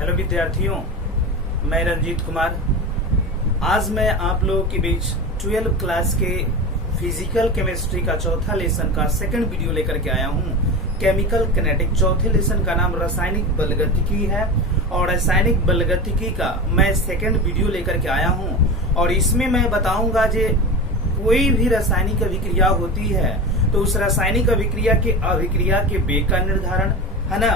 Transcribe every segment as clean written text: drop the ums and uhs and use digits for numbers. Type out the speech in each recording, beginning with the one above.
Hello विद्यार्थियों, मैं रंजीत कुमार। आज मैं आप लोगों के बीच 12 क्लास के फिजिकल केमिस्ट्री का चौथा लेसन का सेकंड वीडियो लेकर के आया हूं। केमिकल किनेटिक चौथे लेसन का नाम रासायनिक बलगतिकी है और रासायनिक बलगतिकी का मैं सेकंड वीडियो लेकर के आया हूं। और इसमें मैं बताऊंगा जे कोई भी रासायनिक अभिक्रिया होती है तो उस रासायनिक अभिक्रिया के वेग का निर्धारण है ना,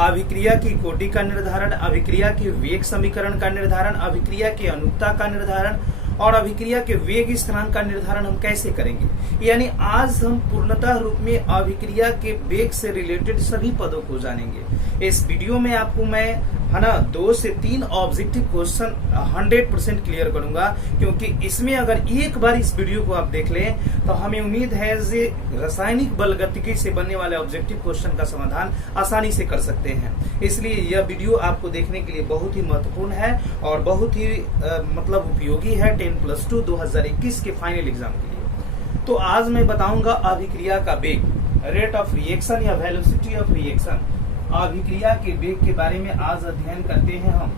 अभिक्रिया की कोटि का निर्धारण, अभिक्रिया के वेग समीकरण का निर्धारण, अभिक्रिया के अनुक्ता का निर्धारण और अभिक्रिया के वेग स्थिरांक का निर्धारण हम कैसे करेंगे। यानी आज हम पूर्णतः रूप में अभिक्रिया के वेग से रिलेटेड सभी पदों को जानेंगे। इस वीडियो में आपको मैं 2 से 3 ऑब्जेक्टिव क्वेश्चन 100% क्लियर करूंगा, क्योंकि इसमें अगर एक बार इस वीडियो को आप देख लें तो हमें उम्मीद है कि रासायनिक बलगतिकी से बनने वाले ऑब्जेक्टिव क्वेश्चन का समाधान आसानी से कर सकते हैं। इसलिए यह वीडियो आपको देखने के लिए बहुत ही महत्वपूर्ण है और बहुत ही मतलब उपयोगी है 10+2 2021 के फाइनल एग्जाम के लिए। तो आज मैं बताऊंगा अभिक्रिया का वेग, रेट ऑफ रिएक्शन या वेलोसिटी ऑफ रिएक्शन। अभिक्रिया के वेग के बारे में आज अध्ययन करते हैं हम।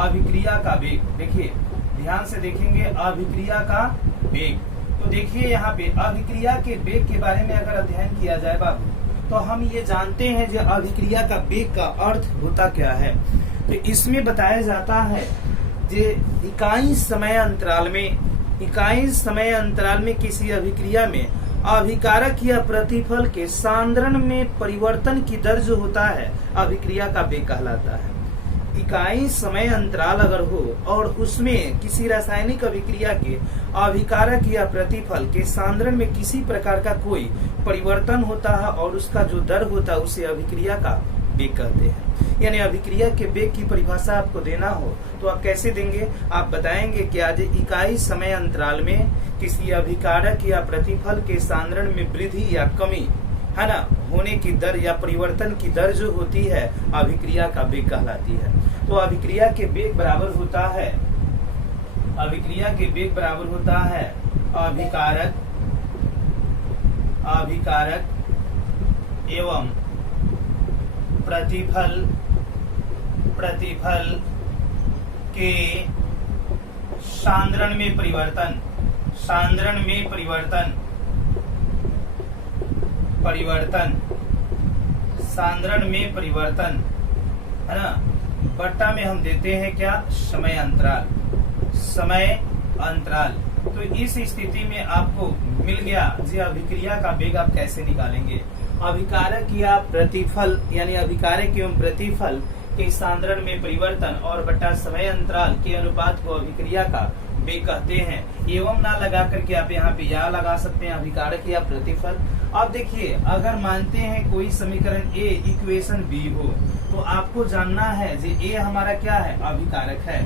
अभिक्रिया का वेग, देखिए ध्यान से देखेंगे अभिक्रिया का वेग। तो देखिए यहाँ पे अभिक्रिया के वेग के बारे में अगर अध्ययन किया जाए बाबू, तो हम ये जानते हैं जो अभिक्रिया का वेग का अर्थ होता क्या है। तो इसमें बताया जाता है जे इकाई समय अंतराल में किसी अभिक्रिया में अभिकारक या प्रतिफल के सांद्रण में परिवर्तन की दर जो होता है अभिक्रिया का वेग कहलाता है। इकाई समय अंतराल अगर हो और उसमें किसी रासायनिक अभिक्रिया के अभिकारक या प्रतिफल के सांद्रण में किसी प्रकार का कोई परिवर्तन होता है और उसका जो दर होता है उसे अभिक्रिया का वेग कहते हैं। यानी अभिक्रिया के वेग की परिभाषा आपको देना हो तो आप कैसे देंगे, आप बताएंगे कि आज इकाई समय अंतराल में किसी अभिकारक या प्रतिफल के सांद्रण में वृद्धि या कमी है ना होने की दर या परिवर्तन की दर जो होती है अभिक्रिया का वेग कहलाती है। तो अभिक्रिया के वेग बराबर होता है अभिकारक एवं प्रतिफल के सांद्रण में परिवर्तन है ना, बट्टा में हम देते हैं क्या, समय अंतराल। तो इस स्थिति में आपको मिल गया जी अभिक्रिया का वेग आप कैसे निकालेंगे। अभिकारक या प्रतिफल यानी अभिकारक एवं प्रतिफल के सांद्रण में परिवर्तन और बट्टा समय अंतराल के अनुपात को अभिक्रिया का वेग कहते हैं। एवं ना लगा करके आप यहाँ पे या लगा सकते हैं, अभिकारक या प्रतिफल। अब देखिए अगर मानते हैं कोई समीकरण ए इक्वेशन बी हो तो आपको जानना है जी ए हमारा क्या है, अभिकारक है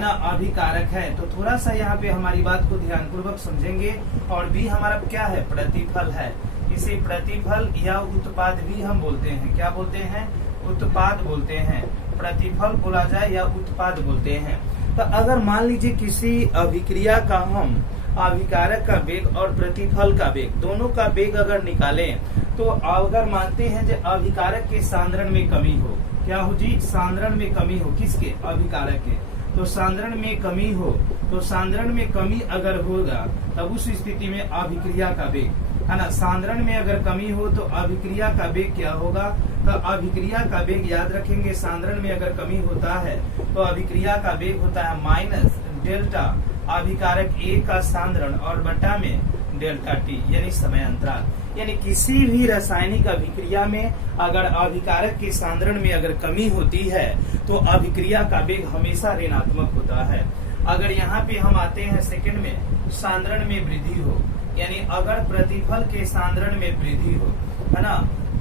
ना, अभिकारक है। तो थोड़ा सा यहाँ पे हमारी बात को ध्यानपूर्वक समझेंगे। और बी हमारा क्या है, प्रतिफल है। इसे प्रतिफल या उत्पाद भी हम बोलते हैं। क्या बोलते हैं, उत्पाद बोलते हैं। प्रतिफल बोला जाए या उत्पाद बोलते हैं। तो अगर मान लीजिए किसी अभिक्रिया का हम अभिकारक का वेग और प्रतिफल का वेग दोनों का वेग अगर निकालें तो अगर मानते हैं जो अभिकारक के सांद्रण में कमी हो, क्या हो जी, सांद्रण में कमी हो, किसके, अभिकारक के। तो सांद्रण में कमी हो तो सांद्रण में कमी अगर होगा तब उस स्थिति में अभिक्रिया का वेग है ना, सांद्रण में अगर कमी हो तो अभिक्रिया का वेग क्या होगा, तो अभिक्रिया का वेग याद रखेंगे सांद्रण में अगर कमी होता है तो अभिक्रिया का वेग होता है माइनस डेल्टा अभिकारक ए का सांद्रण और बट्टा में डेल्टा टी यानी समय अंतराल। यानी किसी भी रासायनिक अभिक्रिया में अगर अभिकारक के सांद्रण में अगर कमी होती है तो अभिक्रिया का वेग हमेशा ऋणात्मक होता है। अगर यहाँ पे हम आते हैं सेकंड में, सांद्रण में वृद्धि हो, यानी अगर प्रतिफल के सांद्रण में वृद्धि हो है ना,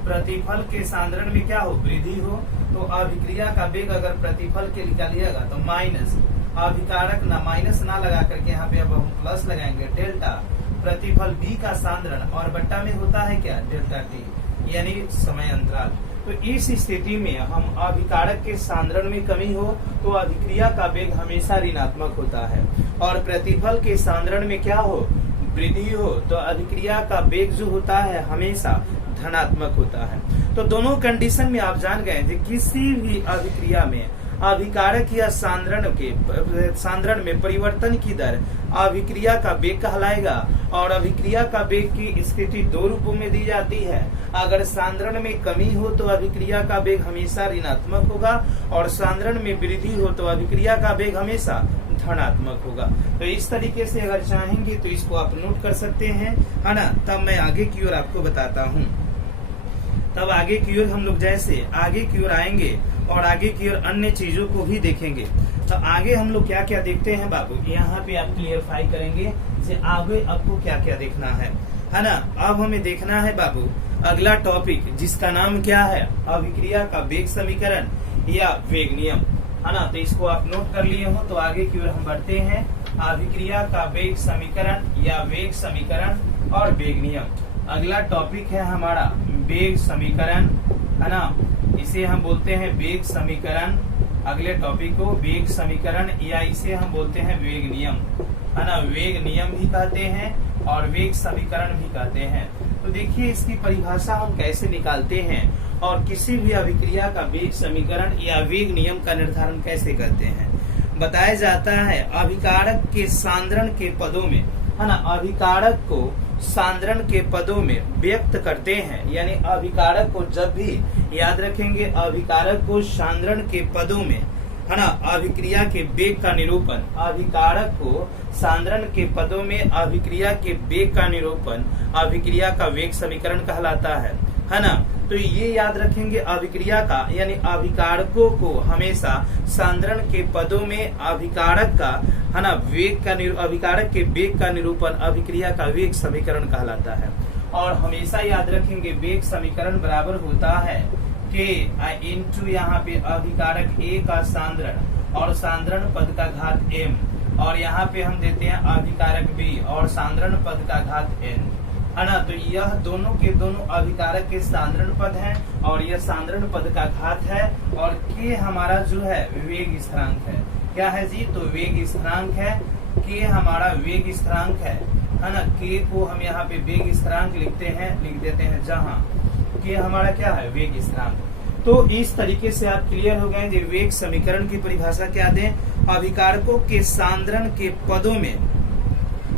प्रतिफल के सांद्रण में क्या हो, वृद्धि हो, तो अभिक्रिया का वेग अगर प्रतिफल के निकालिएगा तो माइनस अभिकारक ना माइनस ना लगा करके यहाँ पे अब हम प्लस लगाएंगे डेल्टा प्रतिफल बी का सांद्रण और बट्टा में होता है क्या, डेल्टा टी यानी समय अंतराल। तो इस स्थिति में हम अभिकारक के सांद्रण में कमी हो तो अभिक्रिया का वेग हमेशा ऋणात्मक होता है और प्रतिफल के सांद्रण में क्या हो, वृद्धि हो तो अभिक्रिया का वेग जो होता है हमेशा धनात्मक होता है। तो दोनों कंडीशन में आप जान गए कि किसी भी अभिक्रिया में अभिकारक या सांद्रण में परिवर्तन की दर अभिक्रिया का वेग कहलाएगा। और अभिक्रिया का वेग की स्थिति दो रूपों में दी जाती है। अगर सांद्रण में कमी हो तो अभिक्रिया का वेग हमेशा ऋणात्मक होगा, और सांद्रण में वृद्धि हो तो अभिक्रिया का वेग हमेशा धनात्मक होगा। तो इस तरीके से अगर चाहेंगे तो इसको आप नोट कर सकते हैं, है ना। तब मैं आगे की ओर आपको बताता हूँ। तब आगे की ओर हम लोग जैसे आगे की ओर आएंगे और आगे की ओर अन्य चीजों को भी देखेंगे। तो आगे हम लोग क्या क्या देखते हैं बाबू, यहाँ पे आप क्लियरफाई करेंगे कि आगे आपको क्या क्या देखना है ना। अब हमें देखना है बाबू अगला टॉपिक, जिसका नाम क्या है, अभिक्रिया का वेग समीकरण या वेग नियम, है ना। तो इसको आप नोट कर लिए हो। तो आगे की ओर हम बढ़ते हैं, अभिक्रिया का वेग समीकरण या वेग समीकरण और वेग नियम। अगला टॉपिक है हमारा वेग समीकरण, है ना। इसे हम बोलते हैं वेग समीकरण। अगले टॉपिक को वेग समीकरण या इसे हम बोलते हैं वेग नियम, है ना। वेग नियम भी कहते हैं और वेग समीकरण भी कहते हैं। तो देखिए इसकी परिभाषा हम कैसे निकालते हैं और किसी भी अभिक्रिया का वेग समीकरण या वेग नियम का निर्धारण कैसे करते हैं। बताया जाता है अभिकारक के सांद्रण के पदों में, है ना, अभिकारक को सांद्रण के पदों में व्यक्त करते हैं। यानी अभिकारक को जब भी याद रखेंगे, अभिकारक को सांद्रण के पदों में, है ना, अभिक्रिया के वेग का निरूपण, अभिकारक को सांद्रण के पदों में अभिक्रिया के वेग का निरूपण अभिक्रिया का वेग समीकरण कहलाता है ना। तो ये याद रखेंगे अभिक्रिया का यानी अभिकारकों को हमेशा सांद्रण के पदों में अभिकारक का, है ना, वेग का अभिकारक के वेग का निरूपण अभिक्रिया का वेग समीकरण कहलाता है। और हमेशा याद रखेंगे वेग समीकरण बराबर होता है के इंटू यहाँ पे अभिकारक ए का सांद्रण और सांद्रण पद का घात m, और यहाँ पे हम देते हैं अभिकारक बी और सांद्रण पद का घात n, है ना। तो यह दोनों के दोनों अभिकारक के सांद्रण पद हैं और यह सांद्रण पद का घात है, और के हमारा जो है वेग स्थिरांक है। क्या है जी, तो वेग स्थिरांक है, के हमारा वेग स्थिरांक है ना। के को हम यहाँ पे वेग स्थिरांक लिख देते हैं जहाँ के हमारा क्या है वेग स्थिरांक। तो इस तरीके से आप क्लियर हो गए। वेग समीकरण की परिभाषा क्या दें, अभिकारकों के सांद्रण के पदों में,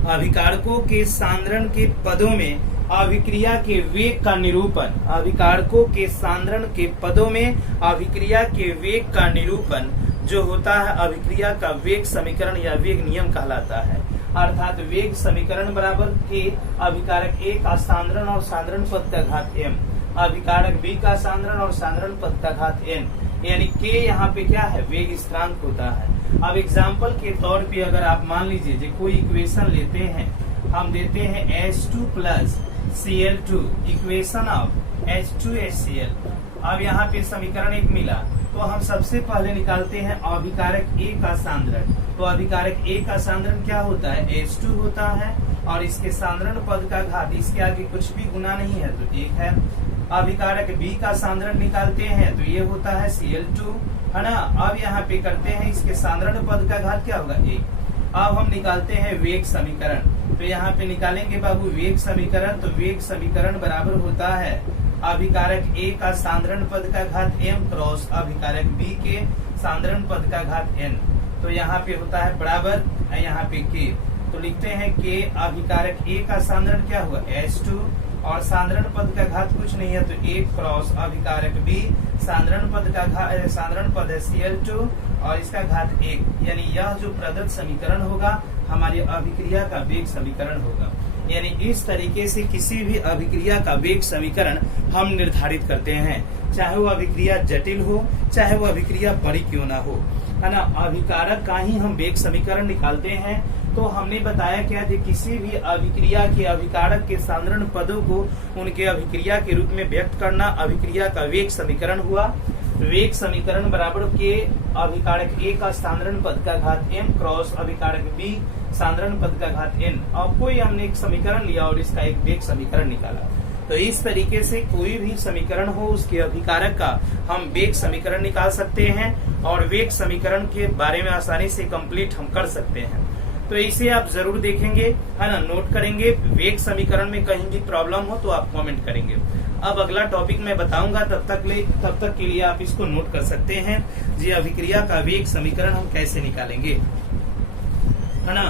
अभिकारकों के सांद्रण के पदों में अभिक्रिया के वेग का निरूपण, अभिकारकों के सांद्रण के पदों में अभिक्रिया के वेग का निरूपण जो होता है अभिक्रिया का वेग समीकरण या वेग नियम कहलाता है। अर्थात वेग समीकरण बराबर के अभिकारक ए का सांद्रण और सांद्रण पद का घात m, अभिकारक बी का सांद्रण और सांद्रण पद का घात n, यानी के यहाँ पे क्या है वेग स्थिरांक होता है। अब एग्जाम्पल के तौर पे अगर आप मान लीजिए कोई इक्वेशन लेते हैं, हम देते हैं H2 plus Cl2, equation of H2HCl। अब यहाँ पे समीकरण एक मिला, तो हम सबसे पहले निकालते हैं अभिकारक ए का सांद्रण। तो अभिकारक ए का सांद्रण क्या होता है, H2 होता है, और इसके सांद्रण पद का घात, इसके आगे कुछ भी गुना नहीं है तो 1 है। अभिकारक बी का सांद्रण निकालते हैं तो ये होता है Cl2, है ना। अब यहाँ पे करते हैं इसके सांद्रण पद का घात क्या होगा 1। अब हम निकालते हैं वेग समीकरण, तो यहाँ पे निकालेंगे बाबू वेग समीकरण। तो वेग समीकरण बराबर होता है अभिकारक ए का सांद्रण पद का घात m क्रॉस अभिकारक बी के सांद्रण पद का घात n। तो यहाँ पे होता है बराबर यहाँ पे k, तो लिखते हैं k अभिकारक ए का सांद्रण क्या हुआ H2 और सांद्रण पद का घात कुछ नहीं है तो 1 क्रॉस अभिकारक बी, सांद्रण पद का घात, सांद्रण पद है Cl2 और इसका घात 1, यानी यह जो प्रदत्त समीकरण होगा हमारी अभिक्रिया का वेग समीकरण होगा। यानी इस तरीके से किसी भी अभिक्रिया का वेग समीकरण हम निर्धारित करते हैं, चाहे वो अभिक्रिया जटिल हो चाहे वो अभिक्रिया बड़ी क्यों ना हो, है ना। अभिकारक का ही हम वेग समीकरण निकालते हैं। तो हमने बताया क्या कि किसी भी अभिक्रिया के अभिकारक के सांद्रण पदों को उनके अभिक्रिया के रूप में व्यक्त करना अभिक्रिया का वेग समीकरण हुआ। वेग समीकरण बराबर के अभिकारक ए का सांद्रण पद का घात m क्रॉस अभिकारक बी सांद्रण पद का घात n। अब कोई हमने एक समीकरण लिया और इसका एक वेग समीकरण निकाला। तो इस तरीके से कोई भी समीकरण हो उसके अभिकारक का हम वेग समीकरण निकाल सकते हैं और वेग समीकरण के बारे में आसानी से कंप्लीट हम कर सकते हैं। तो इसे आप जरूर देखेंगे, है ना, नोट करेंगे। वेग समीकरण में कहीं भी प्रॉब्लम हो तो आप कमेंट करेंगे। अब अगला टॉपिक मैं बताऊंगा, तब तक के लिए आप इसको नोट कर सकते हैं जी। अभिक्रिया का वेग समीकरण हम कैसे निकालेंगे, है ना।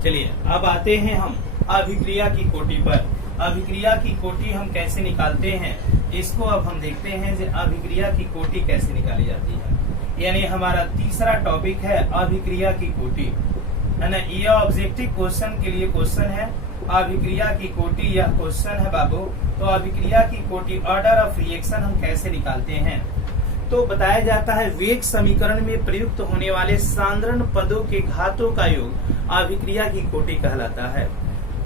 चलिए अब आते हैं हम अभिक्रिया की कोटि पर। अभिक्रिया की कोटि हम कैसे निकालते हैं इसको अब हम देखते हैं कि अभिक्रिया की कोटि कैसे निकाली जाती है। यानी हमारा तीसरा टॉपिक है अभिक्रिया की कोटि, है ना। यह ऑब्जेक्टिव क्वेश्चन के लिए क्वेश्चन है, अभिक्रिया की कोटि यह क्वेश्चन है बाबू। तो अभिक्रिया की कोटि ऑर्डर ऑफ रिएक्शन हम कैसे निकालते हैं, तो बताया जाता है वेग समीकरण में प्रयुक्त होने वाले सांद्रण पदों के घातों का योग अभिक्रिया की कोटि कहलाता है।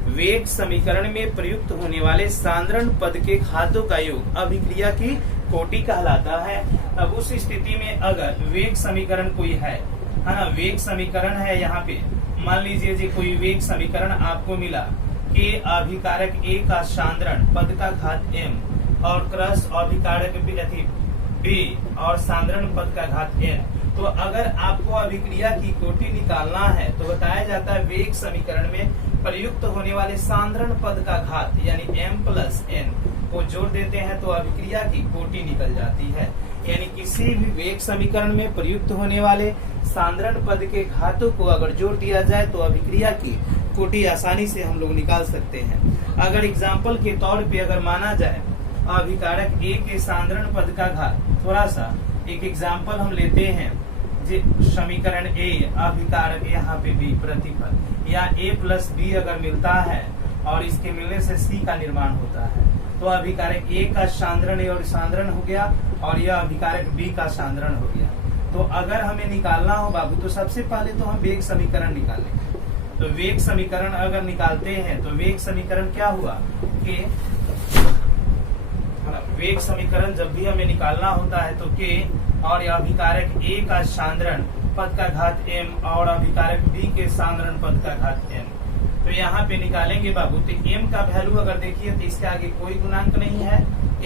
वेग समीकरण में प्रयुक्त होने वाले सांद्रण पद के घातों का योग अभिक्रिया की कोटि कहलाता है। अब उस स्थिति में अगर वेग समीकरण कोई है ना, वेग समीकरण है यहाँ पे, मान लीजिए जी कोई वेग समीकरण आपको मिला कि अभिकारक A का सांद्रण पद का घात m और क्रॉस अभिकारक B और सांद्रण पद का घात n। तो अगर आपको अभिक्रिया की कोटि निकालना है तो बताया जाता है वेग समीकरण में प्रयुक्त होने वाले सांद्रण पद का घात यानी m प्लस n को जोड़ देते हैं तो अभिक्रिया की कोटि निकल जाती है। यानी किसी भी वेग समीकरण में प्रयुक्त होने वाले सांद्रण पद के घातों को अगर जोड़ दिया जाए तो अभिक्रिया की कोटि आसानी से हम लोग निकाल सकते हैं। अगर एग्जाम्पल के तौर पे अगर माना जाए अभिकारक A के सांद्रण पद का घात, थोड़ा सा एक एग्जाम्पल हम लेते हैं जी। समीकरण A अभिकारक यहाँ पे B प्रतिफल या A प्लस B अगर मिलता है और इसके मिलने से C का निर्माण होता है तो अभिकारक A का सांद्रण और सांद्रण हो गया और यह अभिकारक B का सांद्रण हो गया। तो अगर हमें निकालना हो बाबू तो सबसे पहले तो हम वेग समीकरण निकालेंगे। तो वेग समीकरण अगर निकालते हैं तो वेग समीकरण क्या हुआ कि वेग समीकरण जब भी हमें निकालना होता है तो K और अभिकारक A का सांद्रण पद का घात m और अभिकारक B के सांद्रण पद का घात n। तो यहाँ पे निकालेंगे बाबू तो m का वैल्यू अगर देखिए तो इसके आगे कोई गुणांक नहीं है,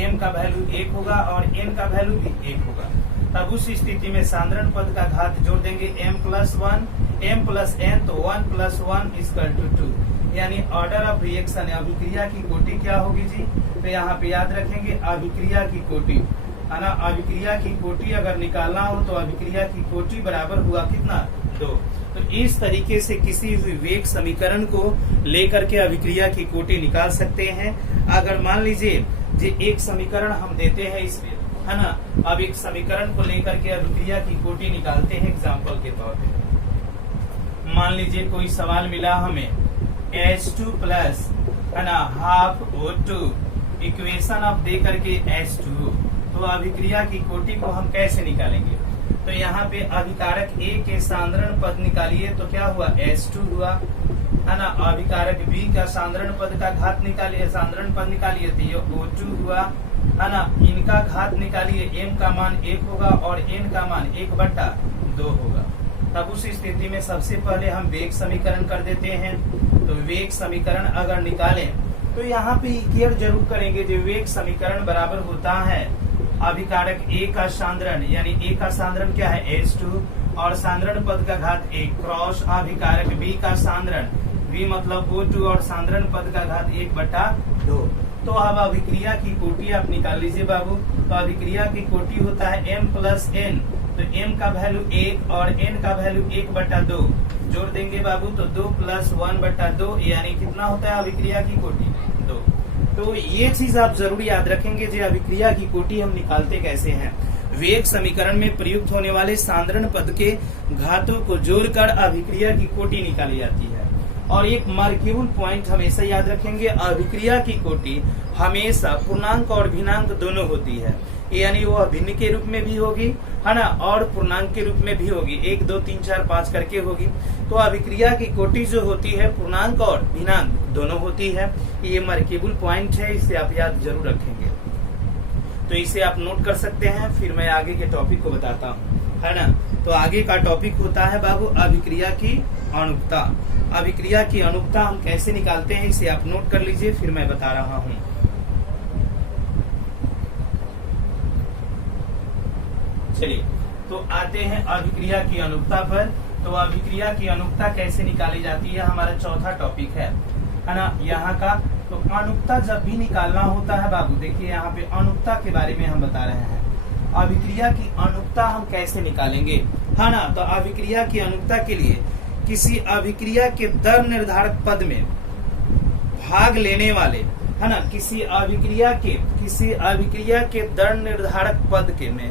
m का वैल्यू 1 होगा और n का वैल्यू भी 1 होगा। तब उस स्थिति में सांद्रण पद का घात जोड़ देंगे m प्लस n, तो 1 प्लस 1 इक्वल टू 2। यानी ऑर्डर ऑफ रिएक्शन अभिक्रिया की कोटि क्या होगी जी, तो यहाँ पे याद रखेंगे अभिक्रिया की कोटि, है ना। अभिक्रिया की कोटि अगर निकालना हो तो अभिक्रिया की कोटि बराबर हुआ कितना, 2। तो इस तरीके से किसी भी वेग समीकरण को लेकर के अभिक्रिया की कोटि निकाल सकते हैं। अगर मान लीजिए जी एक समीकरण हम देते हैं इसमें, है ना। अब एक समीकरण को लेकर के अभिक्रिया की कोटि निकालते हैं एग्जाम्पल के तौर पे। मान लीजिए कोई सवाल मिला हमें H2 प्लस, है ना, हाफ O2 इक्वेशन ऑफ दे करके H2, तो अभिक्रिया की कोटि को हम कैसे निकालेंगे। तो यहाँ पे अभिकारक A के सांद्रण पद निकालिए तो क्या हुआ, H2 हुआ, है ना। अभिकारक B का सांद्रण पद का घात निकालिए, सांद्रण पद निकालिए तो ये O2 हुआ, है ना। इनका घात निकालिए, m का मान 1 होगा और n का मान 1/2 होगा। तब उस स्थिति में सबसे पहले हम वेग समीकरण कर देते हैं। तो वेग समीकरण अगर निकालें तो यहाँ पे केयर जरूर करेंगे जो वेग समीकरण बराबर होता है अभिकारक A का सांद्रण, यानी A का सांद्रण क्या है H2 और सांद्रण पद का घात 1 क्रॉस अभिकारक B का सांद्रण, B मतलब O2 और सांद्रण पद का घात 1/2। तो अब अभिक्रिया की कोटि आप निकाल लीजिए बाबू। तो अभिक्रिया की कोटि होता है m प्लस n, तो m का वैल्यू 1 और n का वैल्यू 1/2 जोड़ देंगे बाबू तो 2 प्लस 1/2 यानी कितना होता है अभिक्रिया की कोटि, 2। तो ये चीज आप जरूर याद रखेंगे जो अभिक्रिया की कोटि हम निकालते कैसे हैं। वेग समीकरण में प्रयुक्त होने वाले सांद्रण पद के घातों को जोड़कर अभिक्रिया की कोटि निकाली जाती है। और एक महत्वपूर्ण पॉइंट हमेशा याद रखेंगे, अभिक्रिया की कोटि हमेशा पूर्णांक और भिन्नांक दोनों होती है। यानी वो भिन्न के रूप में भी होगी, है ना, और पूर्णांक के रूप में भी होगी, 1 2 3 4 5 करके होगी। तो अभिक्रिया की कोटि जो होती है पूर्णांक और भिन्नांक दोनों होती है। ये महत्वपूर्ण पॉइंट है, इसे आप याद जरूर रखेंगे। तो इसे आप नोट कर सकते हैं, फिर मैं आगे के टॉपिक को बताता हूँ, है ना। तो आगे का टॉपिक होता है बाबू अभिक्रिया की अनुक्ता। अभिक्रिया की अनुक्ता हम कैसे निकालते हैं इसे आप नोट कर लीजिए, फिर मैं बता रहा हूँ। चलिए तो आते हैं अभिक्रिया की अनुक्ता पर। तो अभिक्रिया की अनुक्ता कैसे निकाली जाती है हमारा चौथा टॉपिक है ना। यहाँ का तो अनुक्ता जब भी निकालना होता है बाबू, देखिए यहाँ पे अनुक्ता के बारे में हम बता रहे हैं। अभिक्रिया की अनुक्ता हम कैसे निकालेंगे, है ना। तो अभिक्रिया की अनुक्ता के लिए किसी अभिक्रिया के दर निर्धारक पद में भाग लेने वाले, है ना, किसी अभिक्रिया के दर निर्धारक पद के में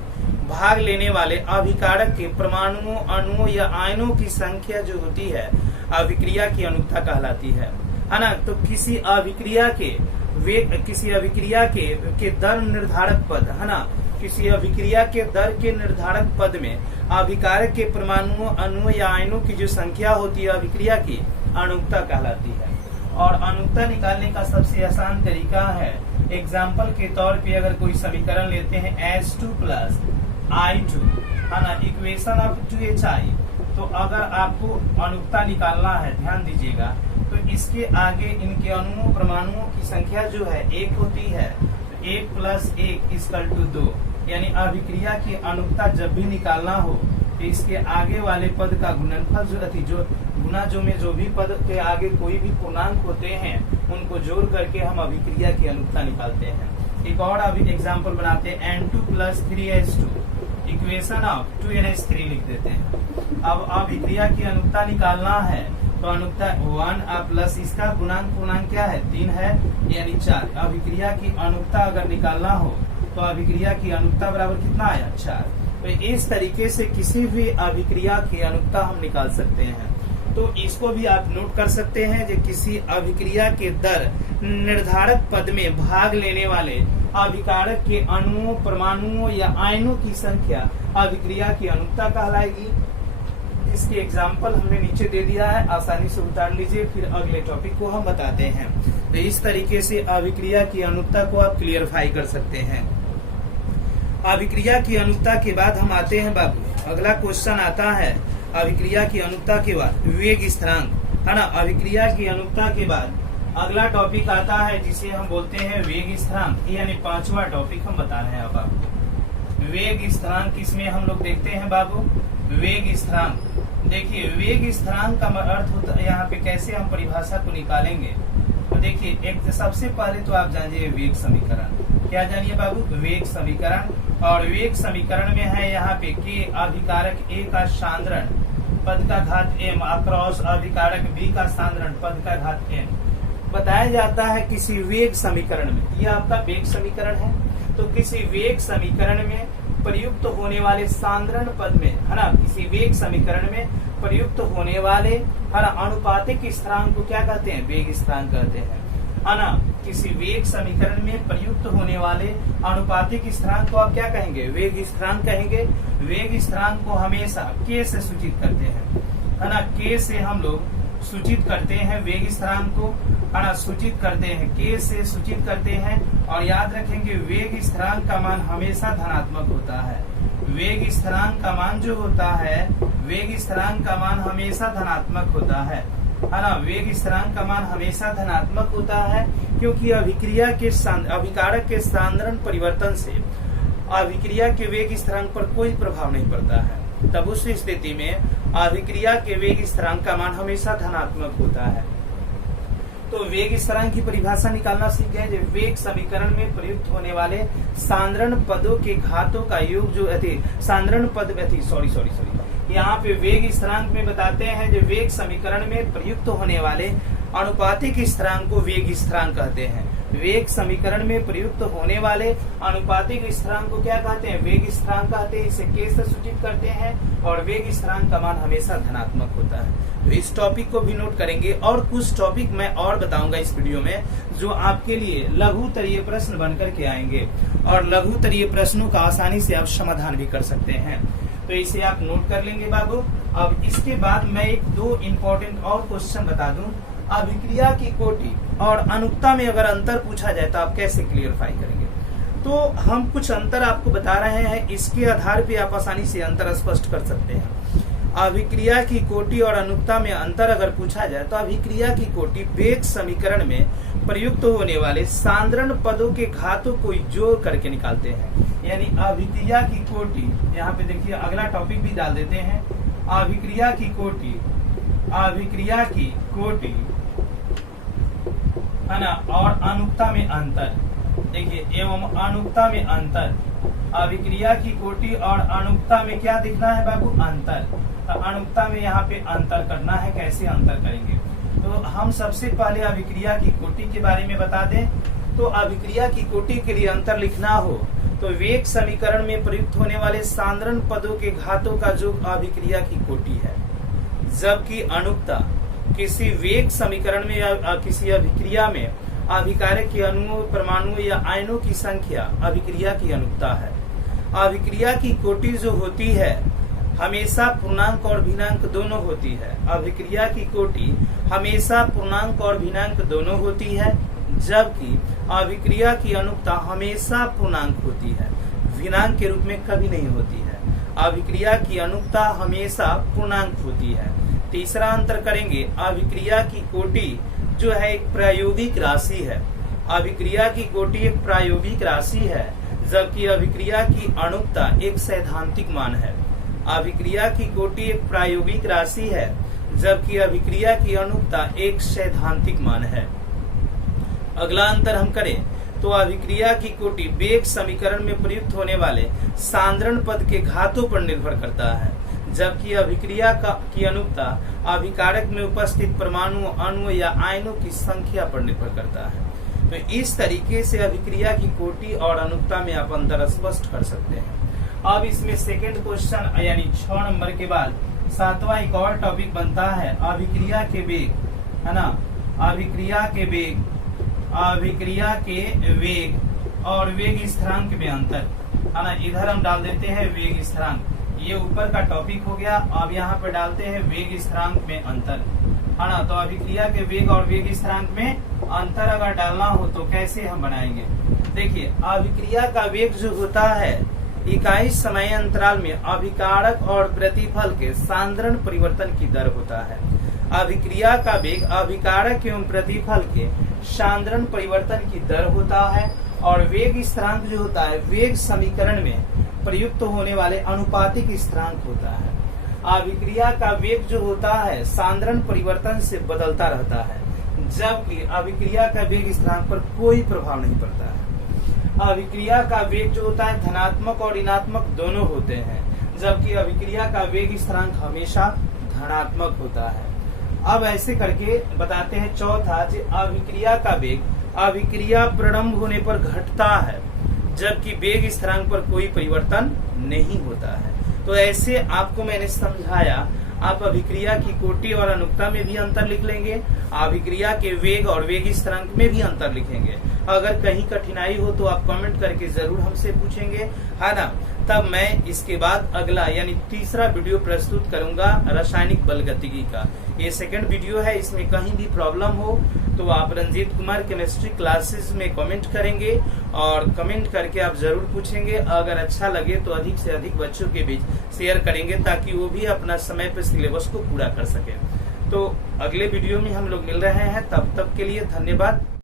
भाग लेने वाले अभिकारक के परमाणुओं, अणुओं या आयनों की संख्या जो होती है अभिक्रिया की अनुक्ता कहलाती है ना। तो किसी अभिक्रिया के दर निर्धारक पद, है ना, किसी अभिक्रिया के दर के निर्धारक पद में अभिकारक के परमाणुओं, अणुओं या आयनों की जो संख्या होती है अभिक्रिया की अनुक्ता कहलाती है। और अनुक्ता निकालने का सबसे आसान तरीका है, एग्जाम्पल के तौर पे अगर कोई समीकरण लेते हैं H2 प्लस I2, है ना, इक्वेशन ऑफ 2HI, तो अगर आपको अनुक्ता निकालना है, ध्यान दीजिएगा, तो इसके आगे इनके अणुओं, परमाणुओं की संख्या जो है 1 होती है। तो 1 प्लस 1 इक्वल टू 2, यानी अभिक्रिया की अनुक्ता जब भी निकालना हो तो इसके आगे वाले पद का गुणनफल जो भी पद के आगे कोई भी पूर्णांक होते हैं उनको जोड़ करके हम अभिक्रिया की अनुक्ता निकालते हैं। एक और अभी एग्जाम्पल बनाते हैं, N2 plus 3H2, equation of 2NH3 लिख देते हैं। अब अभिक्रिया की अनुक्ता निकालना है तो अनुक्ता 1 प्लस इसका पूर्णांक क्या है, 3 है, यानी 4। अभिक्रिया की अनुक्ता अगर निकालना हो तो अभिक्रिया की अनुक्ता बराबर कितना आया, 4। तो इस तरीके से किसी भी अभिक्रिया की अनुक्ता हम निकाल सकते हैं। तो इसको भी आप नोट कर सकते हैं जो किसी अभिक्रिया के दर निर्धारक पद में भाग लेने वाले अभिकारक के अणुओं, परमाणुओं या आयनों की संख्या अभिक्रिया की अनुक्ता कहलाएगी। इसके एग्जाम्पल हमने नीचे दे दिया है, आसानी से उतार लीजिए, फिर अगले टॉपिक को हम बताते हैं। तो इस तरीके से अभिक्रिया की अनुक्ता को आप क्लियरफाई कर सकते हैं। अभिक्रिया की अनुक्ता के बाद हम आते हैं बाबू, अगला क्वेश्चन आता है अभिक्रिया की अनुक्ता के बाद वेग स्थिरांक, है ना। अभिक्रिया की अनुक्ता के बाद अगला टॉपिक आता है जिसे हम बोलते हैं वेग स्थिरांक, यानी 5वां टॉपिक हम बता रहे हैं अब आपको। वेग स्थिरांक इसमें हम लोग देखते हैं बाबू, वेग स्थिरांक। देखिए वेग स्थिरांक का अर्थ होता है, यहाँ पे कैसे हम परिभाषा को निकालेंगे। तो देखिए एक सबसे पहले तो आप जानिए वेग समीकरण, क्या जानिए बाबू, वेग समीकरण। और वेग समीकरण में है यहाँ पे के अभिकारक ए का सांद्रण पद का घात m अक्रॉस अभिकारक बी का सांद्रण पद का घात n बताया जाता है किसी वेग समीकरण में। यह आपका वेग समीकरण है। तो किसी वेग समीकरण में प्रयुक्त होने वाले सांद्रण पद में, है ना, किसी वेग समीकरण में प्रयुक्त होने वाले, है ना, अनुपातिक स्थिरांक को क्या कहते हैं, वेग स्थिरांक कहते हैं, है ना। किसी वेग समीकरण में प्रयुक्त होने वाले अनुपातिक स्थिरांक को आप क्या कहेंगे, वेग स्थिरांक कहेंगे। वेग स्थिरांक को हमेशा k से सूचित करते हैं, है ना, k से हम लोग सूचित करते हैं वेग स्थिरांक को, है ना, सूचित करते हैं, k से सूचित करते हैं। और याद रखेंगे वेग स्थिरांक का मान हमेशा धनात्मक होता है। वेग स्थिरांक का मान जो होता है, वेग स्थिरांक का मान हमेशा धनात्मक होता है ना। वेग स्थिरांक का मान हमेशा धनात्मक होता है क्योंकि अभिक्रिया के अभिकारक के सांद्रण परिवर्तन से अभिक्रिया के वेग स्थिरांक पर कोई प्रभाव नहीं पड़ता है। तब उस स्थिति में अभिक्रिया के वेग स्थिरांक का मान हमेशा धनात्मक होता है। तो वेग स्थिरांक की परिभाषा निकालना सीख गए। जो वेग समीकरण में प्रयुक्त होने वाले सांद्रण पदों के घातों का योग जो सांद्रण पद सॉरी यहाँ पे वेग स्थिरांक में बताते हैं जो वेग समीकरण में प्रयुक्त होने वाले अनुपातिक स्थिरांक को वेग स्थिरांक कहते हैं। वेग समीकरण में प्रयुक्त होने वाले अनुपातिक स्थिरांक को क्या कहते हैं, वेग स्थिरांक कहते हैं। इसे k से सूचित करते हैं और वेग स्थिरांक का मान हमेशा धनात्मक होता है। तो इस टॉपिक को भी नोट करेंगे और कुछ टॉपिक मैं और बताऊंगा इस वीडियो में जो आपके लिए लघुतरीय प्रश्न बनकर के आएंगे और लघुतरीय प्रश्नों का आसानी से आप समाधान भी कर सकते हैं। तो इसे आप नोट कर लेंगे बाबू। अब इसके बाद मैं एक दो इम्पोर्टेंट और क्वेश्चन बता दूं। अभिक्रिया की कोटि और अनुक्ता में अगर अंतर पूछा जाए तो आप कैसे क्लियरफाई करेंगे। तो हम कुछ अंतर आपको बता रहे हैं, इसके आधार पे आप आसानी से अंतर स्पष्ट कर सकते हैं। अभिक्रिया की कोटि और अनुक्ता में अंतर अगर पूछा जाए तो अभिक्रिया की कोटि वेग समीकरण में प्रयुक्त होने वाले सांद्रण पदों के घातों को जोड़ करके निकालते हैं। यानी अभिक्रिया की कोटि, यहाँ पे देखिए अगला टॉपिक भी डाल देते हैं। अभिक्रिया की कोटि है ना, और अनुक्ता में अंतर। देखिए, एवं अनुक्ता में अंतर, अभिक्रिया की कोटि और अनुक्ता में क्या दिखना है बाबू, अंतर। तो अनुक्ता में यहाँ पे अंतर करना है, कैसे अंतर करेंगे। तो हम सबसे पहले अभिक्रिया की कोटि के बारे में बता दें। तो अभिक्रिया की कोटि के लिए अंतर लिखना हो तो वेग समीकरण में प्रयुक्त होने वाले सांद्रण पदों के घातों का योग अभिक्रिया की कोटि है, जबकि अनुक्ता किसी वेग समीकरण में या किसी अभिक्रिया में अभिकारक के अणुओं, परमाणुओं या आयनों की संख्या अभिक्रिया की अनुक्ता है। अभिक्रिया की कोटि जो होती है हमेशा पूर्णांक और भिन्नांक दोनों होती है। अभिक्रिया की कोटि हमेशा पूर्णांक और भिन्नांक दोनों होती है, जबकि अभिक्रिया की अनुक्ता हमेशा पूर्णांक होती है, भिन्नांक के रूप में कभी नहीं होती है। अभिक्रिया की अनुक्ता हमेशा पूर्णांक होती है। तीसरा अंतर करेंगे, अभिक्रिया की कोटि जो है एक प्रायोगिक राशि है। अभिक्रिया की कोटि एक प्रायोगिक राशि है, जबकि अभिक्रिया की अनुक्ता एक सैद्धांतिक मान है। अभिक्रिया की कोटि एक प्रायोगिक राशि है, जबकि अभिक्रिया की अनुक्ता एक सैद्धांतिक मान है। अगला अंतर हम करें तो अभिक्रिया की कोटि वेग समीकरण में प्रयुक्त होने वाले सांद्रण पद के घातों पर निर्भर करता है, जबकि अभिक्रिया की अनुक्ता अभिकारक में उपस्थित परमाणुओं, अणुओं या आयनों की संख्या पर निर्भर करता है। तो इस तरीके से अभिक्रिया की कोटि और अनुक्ता में आप अंतर स्पष्ट कर सकते हैं। अब इसमें सेकंड क्वेश्चन यानी 6 नंबर के बाद 7वां एक और टॉपिक बनता है अभिक्रिया के वेग, है ना, अभिक्रिया के वेग, अभिक्रिया के वेग और वेग स्थिरांक में अंतर, है ना। इधर हम डाल देते हैं वेग स्थिरांक, ये ऊपर का टॉपिक हो गया। अब यहाँ पे डालते हैं वेग स्थिरांक में अंतर, है ना। तो अभिक्रिया के वेग और वेग स्थिरांक में अंतर अगर डालना हो तो कैसे हम बनाएंगे। देखिए, अभिक्रिया का वेग जो होता है इकाई समय अंतराल में अभिकारक और प्रतिफल के सांद्रण परिवर्तन की दर होता है। अभिक्रिया का वेग अभिकारक एवं प्रतिफल के सांद्रण परिवर्तन की दर होता है, और वेग स्थिरांक जो होता है वेग समीकरण में प्रयुक्त होने वाले अनुपातिक स्थिरांक होता है। अभिक्रिया का वेग जो होता है सांद्रण परिवर्तन से बदलता रहता है, जबकि अभिक्रिया का वेग स्थिरांक पर कोई प्रभाव नहीं पड़ता है। अभिक्रिया का वेग जो होता है धनात्मक और ऋणात्मक दोनों होते हैं, जबकि अभिक्रिया का वेग स्थिरांक हमेशा धनात्मक होता है। अब ऐसे करके बताते हैं चौथा, अभिक्रिया का वेग अभिक्रिया प्रारंभ होने पर घटता है, जबकि वेग स्थिरांक पर कोई परिवर्तन नहीं होता है। तो ऐसे आपको मैंने समझाया। आप अभिक्रिया की कोटि और अनुक्ता में भी अंतर लिख लेंगे, अभिक्रिया के वेग और वेग स्थिरांक में भी अंतर लिखेंगे। अगर कहीं कठिनाई हो तो आप कमेंट करके जरूर हमसे पूछेंगे, है ना। तब मैं इसके बाद अगला यानी तीसरा वीडियो प्रस्तुत करूंगा रासायनिक बलगतिकी का। ये सेकंड वीडियो है, इसमें कहीं भी प्रॉब्लम हो तो आप रंजीत कुमार केमिस्ट्री क्लासेस में कमेंट करेंगे, और कमेंट करके आप जरूर पूछेंगे। अगर अच्छा लगे तो अधिक से अधिक बच्चों के बीच शेयर करेंगे, ताकि वो भी अपना समय पर सिलेबस को पूरा कर सके। तो अगले वीडियो में हम लोग मिल रहे हैं, तब तक के लिए धन्यवाद।